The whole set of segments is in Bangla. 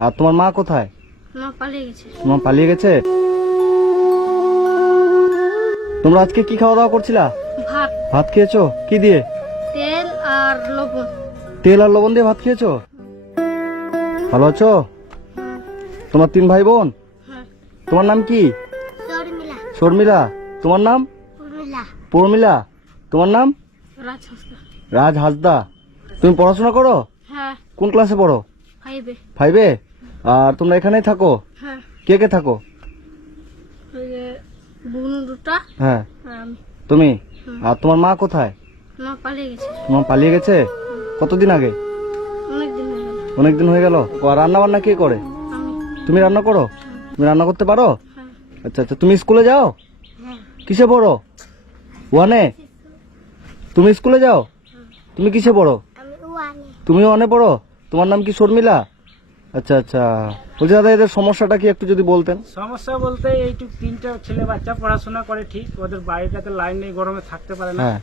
আর তোমার মা কোথায়? মা পালিয়ে গেছে। তোমার পালিয়ে গেছে? তোমরা আজকে কি খাওয়া দাওয়া করছিলা? ভাত, ভাত খেয়েছো কি দিয়ে? তেল আর লবণ। তেল আর লবণ দিয়ে ভাত খেয়েছো? ভালো আছো? তোমার 3 ভাই বোন? হ্যাঁ। তোমার নাম কি? শর্মিলা। শর্মিলা। তোমার নাম? উর্মিলা। প্রমিলা। তোমার নাম? রাজ হাসদা। রাজ হাসদা। তুমি পড়াশোনা করো? হ্যাঁ, কোন ক্লাসে পড়ো? 5-এ। 5-এ? আর তোমরা এখানেই থাকো? হ্যাঁ, কে কে থাকো? ওই যে বোন দুটা হ্যাঁ, আর আমি। তুমি। হুম। আর তোমার মা কোথায়? মা পালিয়ে গেছে। তোমার পালিয়ে গেছে? কতদিন আগে? অনেক দিন হয়ে গেল। অনেকদিন হয়ে গেল। রান্না বান্না কে করে? আমি। তুমি রান্না করো? তুমি রান্না করতে পারো? হ্যাঁ। আচ্ছা আচ্ছা। তুমি স্কুলে যাও? হ্যাঁ। কিসে পড়ো? 1-এ? তুমি স্কুলে যাও? তুমি কিসে পড়ো? আমি ওয়ানে। তুমি 1-এ পড়ো? তোমার নাম কি শর্মিলা? আচ্ছা আচ্ছা। বলছি দাদা এদের সমস্যাটা কি একটু যদি বলতেন। সমস্যা বলতে এইটুক 3টা ছেলে বাচ্চা পড়াশোনা করে ঠিক, ওদের বাড়িটাতে লাইন নেই, গরমে থাকতে পারে না। হ্যাঁ।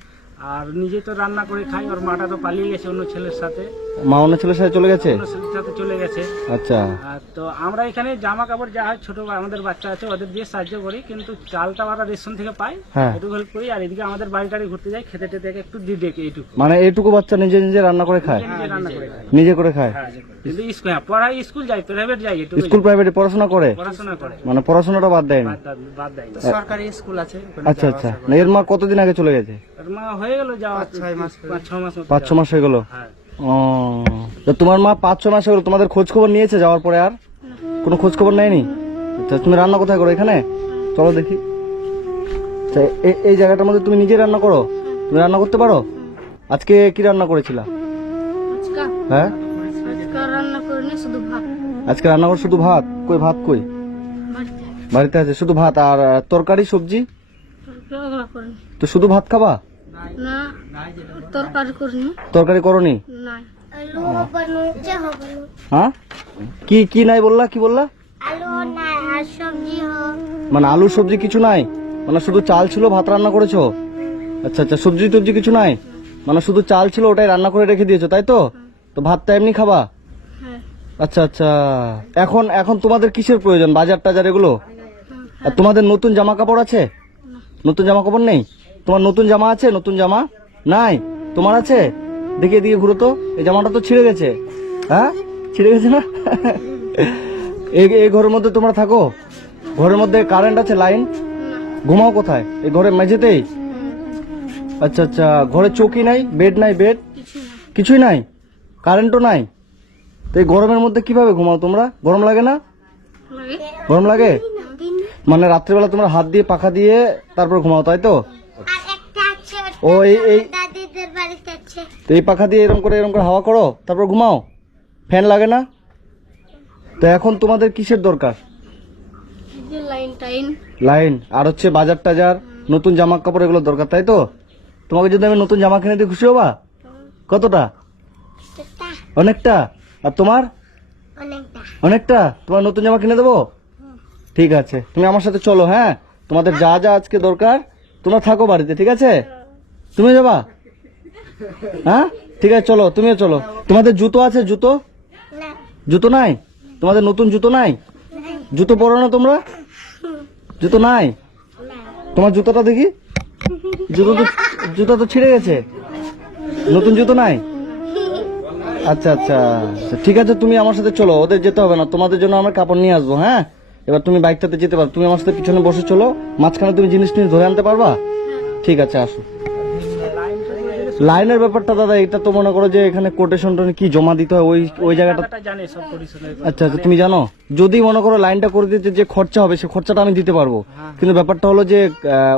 আর নিজে তো রান্না করে খাই, ওর মাটা তো পালিয়ে গেছে অন্য ছেলের সাথে, মা অন্য ছেলের সাথে চলে গেছে? অন্য ছেলের সাথে চলে গেছে। আচ্ছা। আর তো আমরা এখানে জামা কাপড় যা হয় ছোট আমাদের বাচ্চা আছে ওদের দিয়ে সাহায্য করি, কিন্তু চালটা আমরা রেশন থেকে পাই, হ্যাঁ। এটুকু হেল্প করি। আর এদিকে আমাদের বাড়িটারি ঘুরতে যাই, খেতে টেতে একটু দিয়ে দেখি এইটুকু। মানে এইটুকু বাচ্চা নিজে নিজে রান্না করে খায়? নিজে রান্না করে খাই। নিজে করে খায়? হ্যাঁ, কিন্তু স্কুল পড়াই, স্কুল যাই, প্রাইভেট যাই, এটুকু স্কুল প্রাইভেটে পড়াশোনা করে? পড়াশোনা করে, মানে পড়াশোনাটা বাদ দেয়নি? বাদ দেয় না। সরকারি স্কুল আছে ওখানে আচ্ছা আচ্ছা। না, এর মা কতদিন আগে চলে গেছে? ওর মা হয়ে গেল যাওয়া 5-6 মাস। 5-6 মাস মতো 5-6 মাস হয়ে গেল? হ্যাঁ। ও, তো তোমার মা 5-6 মাস হয়ে গেল, তোমাদের খোঁজ খবর নিয়েছে যাওয়ার পরে? আর কোনো খোঁজ খবর নেয়নি? আচ্ছা। তুমি রান্না কোথায় করো? এখানে? চলো দেখি। আচ্ছা, এই জায়গাটার মধ্যে তুমি নিজে রান্না করো? তুমি রান্না করতে পারো? আজকে কি রান্না করেছিলা? আজকা হ্যাঁ, আজকা রান্না করিনি, শুধু ভাত। আজকে রান্না করো শুধু ভাত? কই ভাত কই? বাড়িতে বাড়িতে আছে শুধু ভাত আর তরকারি সবজি? ওগুলা করিনি। তো শুধু ভাত খাবা? না, তরকারি করিনি। তরকারি করনি? নাই। আলু বানুচ্ছে হবে। হ্যাঁ, কি কি নাই বললা? কি বললা? আলু নাই আর সবজি হোক। মানে আলু সবজি কিছু নাই? মানে শুধু চাল ছিল, ভাত রান্না করেছো? আচ্ছা আচ্ছা। সবজি টবজি কিছু নাই? মানে শুধু চাল ছিল, ওটাই রান্না করে রেখে দিয়েছো তাই তো? তো ভাতটা এমনি খাবা? হ্যাঁ। আচ্ছা আচ্ছা। এখন এখন তোমাদের কিসের প্রয়োজন? বাজার টাজার এগুলো? আর তোমাদের নতুন জামা কাপড় আছে? নতুন জামা কাপড় নেই? তোমার নতুন জামা আছে? নতুন জামা নাই? তোমার আছে? দেখি এদিকে ঘুরো তো। এই জামাটা তো ছিঁড়ে গেছে। হ্যাঁ, ছিঁড়ে গেছে না? এই ঘরের মধ্যে তোমরা থাকো? ঘরের মধ্যে কারেন্ট আছে, লাইন? ঘুমাও কোথায়? এই ঘরের মেঝেতেই? আচ্ছা আচ্ছা। ঘরে চৌকি নাই, বেড নাই? বেড কিছু নাই। কিছুই নাই, কারেন্টও নাই? তো এই গরমের মধ্যে কিভাবে ঘুমাও তোমরা? গরম লাগে না? লাগে। গরম লাগে? মানে রাত্রিবেলা তোমরা হাত দিয়ে পাখা দিয়ে তারপর ঘুমাও তাই তো? আর একটা আছে, ও এই দাদিদের বাড়িতে আছে। তো এই পাখা দিয়ে এরকম করে হাওয়া করো তারপর ঘুমাও? ফ্যান লাগে না? তো এখন তোমাদের কিসের দরকার? যে লাইন টাইন। লাইন আর হচ্ছে বাজার টাজার, নতুন জামা কাপড় এগুলো দরকার তাই তো? তোমাকে যদি আমি নতুন জামা কিনে দিই খুশি হবা? কতটা? অনেকটা। আর তোমার? অনেকটা। অনেকটা। তোমার নতুন জামা কিনে দেবো? ঠিক আছে, তুমি আমার সাথে চলো। হ্যাঁ, তোমাদের যা যা আজকে দরকার তোমরা থাকো বাড়িতে, ঠিক আছে? তুমি যাবা? হ্যাঁ, ঠিক আছে, চলো, তুমিও চলো। তোমাদের জুতো আছে? জুতো? না। জুতো নাই? তোমাদের নতুন জুতো নাই? জুতো পরো না তোমরা? জুতো নাই? তোমার জুতোটা দেখি। জুতো তো ছিঁড়ে গেছে। নতুন জুতো নাই? আচ্ছা আচ্ছা আচ্ছা, ঠিক আছে, তুমি আমার সাথে চলো। ওদের যেতে হবে না, তোমাদের জন্য আমরা কাপড় নিয়ে আসবো। হ্যাঁ, এবার তুমি বাইকটাতে যেতে পারো। তুমি আমার সাথে পিছনে বসে চলো, মাঝখানে তুমি জিনিস ধরে আনতে পারবা? ঠিক আছে, আসো। লাইনের ব্যাপারটা দাদা, এটা তো মনে করো যে এখানে কোটেশন কি জমা দিতে হয় ওই জায়গাটা? জানে সব পরিশোধের। আচ্ছা আচ্ছা, তুমি জানো? যদি মনে করো লাইনটা করে দিতে যে খরচা হবে সে খরচাটা আমি দিতে পারবো, কিন্তু ব্যাপারটা হলো যে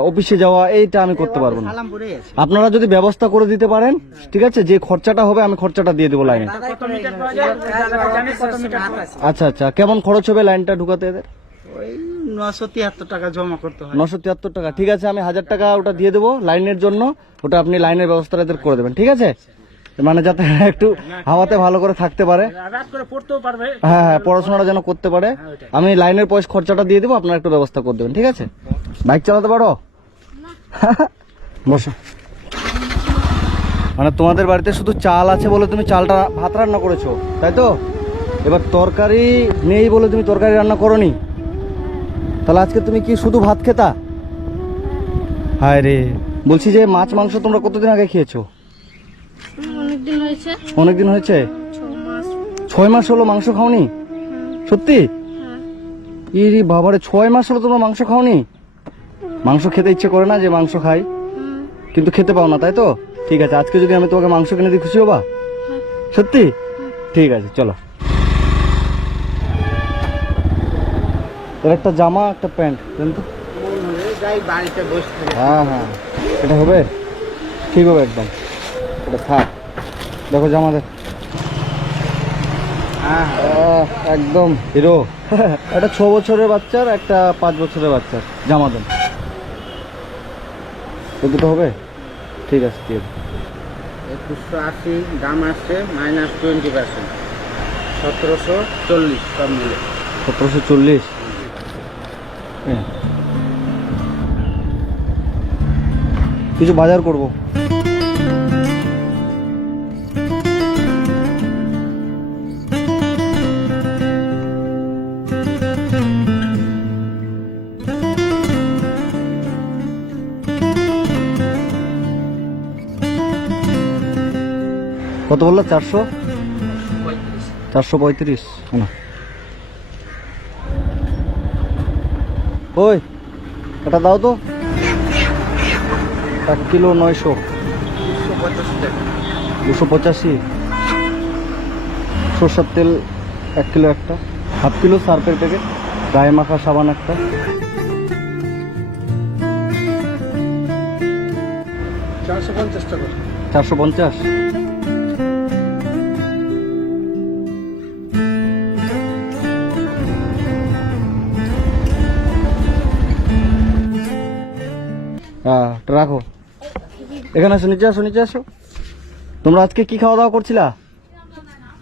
অফিসে যাওয়া এইটা আমি করতে পারবো না। সালামপুরে আছে। আপনারা যদি ব্যবস্থা করে দিতে পারেন, ঠিক আছে, যে খরচাটা হবে আমি খরচাটা দিয়ে দেবো লাইনে। কত মিটার পাওয়া যায় জানে, কত মিটার পাওয়া যায়? আচ্ছা আচ্ছা। কেমন খরচ হবে লাইনটা ঢুকাতে এদের? ওই 973 টাকা জমা করতে হয়। 973 টাকা। ঠিক আছে, আমি 1000 টাকা ওটা দিয়ে দেবো লাইনের জন্য। ওটা আপনি লাইনের ব্যবস্থাটা এদের করে দেবেন, ঠিক আছে? মানে যাতে একটু হাওয়াতে ভালো করে থাকতে পারে। রাত করে পড়তেও পারবে। হ্যাঁ হ্যাঁ, পড়াশোনাটা যেন করতে পারে। আমি লাইনের পয়সা খরচাটা দিয়ে দেবো, আপনার একটু ব্যবস্থা করে দেবেন, ঠিক আছে? বাইক চালাতে পারো? বসো। মানে তোমাদের বাড়িতে শুধু চাল আছে বলে তুমি চালটা ভাত রান্না করেছো তাই তো? এবার তরকারি নেই বলে তুমি তরকারি রান্না করনি, তাহলে আজকে তুমি কি শুধু ভাত খেতা? হায় রে, বলছি যে মাছ মাংস তোমরা কতদিন আগে খেয়েছো? অনেকদিন হয়েছে। অনেকদিন হয়েছে? 6 মাস। 6 মাস হলো মাংস খাওনি? সত্যি? ইরি বাবারে, 6 মাস হলো তোমরা মাংস খাওনি? মাংস খেতে ইচ্ছে করে না যে মাংস খাই, কিন্তু খেতে পাও না, তাই তো? ঠিক আছে, আজকে যদি আমি তোমাকে মাংস কিনে দিই খুশি হবা? সত্যি? ঠিক আছে, চলো। এর একটা জামা একটা প্যান্ট দেন তো। যাই বাড়িতে বসে থাকি। হ্যাঁ হ্যাঁ, এটা হবে, ঠিক হবে একদম, এটা থাক। দেখো জামা দেখ, হ্যাঁ একদম হিরো। একটা 6 বছরের বাচ্চার, একটা 5 বছরের বাচ্চার জামা দেন। তো দুটো হবে? ঠিক আছে, ঠিক আছে। 2180 দাম আসছে -20%, 1740 সব মিলে। 1740। কিছু বাজার করব। কত বললো? 400? 435 না? ওই এটা দাও তো, 1 কিলো 900। 285। সরষের তেল 1 কিলো একটা, হাফ কিলো সার্ফের প্যাকেট, গায়ে মাখা সাবান একটা। টাকা। 450। হ্যাঁ, এটা রাখো। এখানে আসো, নিচে আসো, নিচে আসো। তোমরা আজকে কি খাওয়া দাওয়া করছিলা?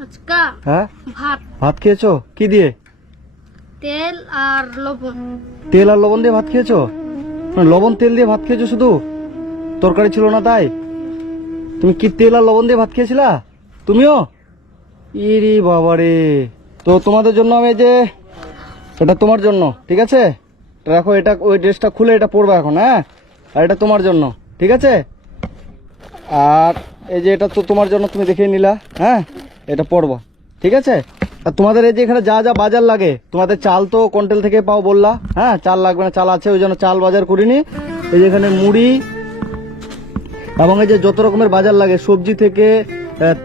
আজকা হ্যাঁ, ভাত, ভাত খেয়েছো? কি দিয়ে? তেল আর লবণ। তেল আর লবণ দিয়ে ভাত খেয়েছো? মানে লবণ তেল দিয়ে ভাত খেয়েছো শুধু? তরকারি ছিল না তাই? তুমি কি তেল আর লবণ দিয়ে ভাত খেয়েছিলা তুমিও? ইরি বাবারে। তো তোমাদের জন্য আমি এই যে, এটা তোমার জন্য, ঠিক আছে? এটা রাখো, এটা ওই ড্রেসটা খুলে এটা পরবে এখন, হ্যাঁ? আর এটা তোমার জন্য, ঠিক আছে? আর এই যে এটা তো তোমার জন্য, তুমি দেখে নিলা, হ্যাঁ? এটা পরবা, ঠিক আছে? আর তোমাদের এই যে এখানে যা যা বাজার লাগে, তোমাদের চাল তো কন্টেল থেকে পাও বললা, হ্যাঁ? চাল লাগবে না, চাল আছে, ওই জন্য চাল বাজার করিনি। এই যে এখানে মুড়ি এবং এই যে যত রকমের বাজার লাগে, সবজি থেকে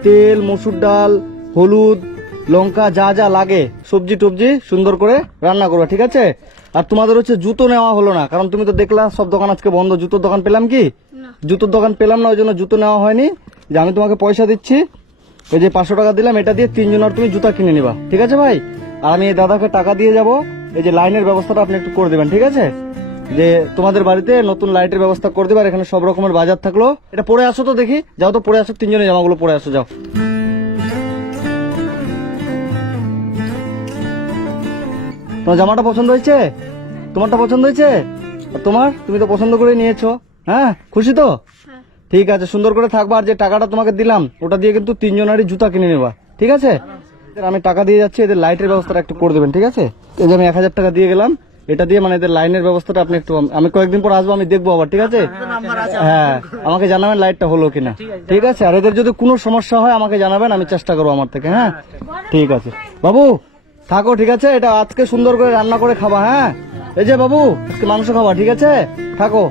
তেল, মসুর ডাল, হলুদ, লঙ্কা, যা যা লাগে সবজি টবজি সুন্দর করে রান্না করবা, ঠিক আছে? আর তোমাদের হচ্ছে জুতো নেওয়া হলো না, কারণ তুমি তো দেখলা সব দোকান আজকে বন্ধ। জুতোর দোকান পেলাম কি? জুতোর দোকান পেলাম না, ওই জন্য জুতো নেওয়া হয়নি। যে আমি তোমাকে পয়সা দিচ্ছি, এই যে 500 টাকা দিলাম, এটা দিয়ে 3 জনের তুমি জুতা কিনে নিবা, ঠিক আছে ভাই? আর আমি এই দাদাকে টাকা দিয়ে যাব। এই যে লাইনের ব্যবস্থাটা আপনি একটু করে দেবেন, ঠিক আছে? যে তোমাদের বাড়িতে নতুন লাইটের ব্যবস্থা করে দেবে। আর এখানে সব রকমের বাজার থাকলো। এটা পরে আসো তো, দেখি, যাও তো পরে আসো, 3 জনের জামাগুলো পরে আসো, যাও। তোমার জামাটা পছন্দ হয়েছে? তোমারটা পছন্দ হয়েছে? আর তোমার? তুমি তো পছন্দ করে নিয়েছো, হ্যাঁ? খুশি তো? ঠিক আছে, সুন্দর করে থাকবা। আর যে টাকাটা তোমাকে দিলাম, ওটা দিয়ে কিন্তু 3 জনেরই জুতা কিনে নেবা, ঠিক আছে? আমি টাকা দিয়ে যাচ্ছি, এদের লাইটের ব্যবস্থাটা একটু করে দেবেন, ঠিক আছে? এই যে আমি 1000 টাকা দিয়ে গেলাম, এটা দিয়ে মানে এদের লাইনের ব্যবস্থাটা আপনি একটু, আমি কয়েকদিন পর আসবো, আমি দেখবো আবার, ঠিক আছে? হ্যাঁ, আমাকে জানাবেন লাইটটা হলো কিনা, ঠিক আছে? আর এদের যদি কোনো সমস্যা হয় আমাকে জানাবেন, আমি চেষ্টা করবো আমার থেকে, হ্যাঁ? ঠিক আছে বাবু, থাকো, ঠিক আছে? এটা আজকে সুন্দর করে রান্না করে খাবা, হ্যাঁ? এই যে বাবু, আজকে মাংস খাবা, ঠিক আছে? থাকো।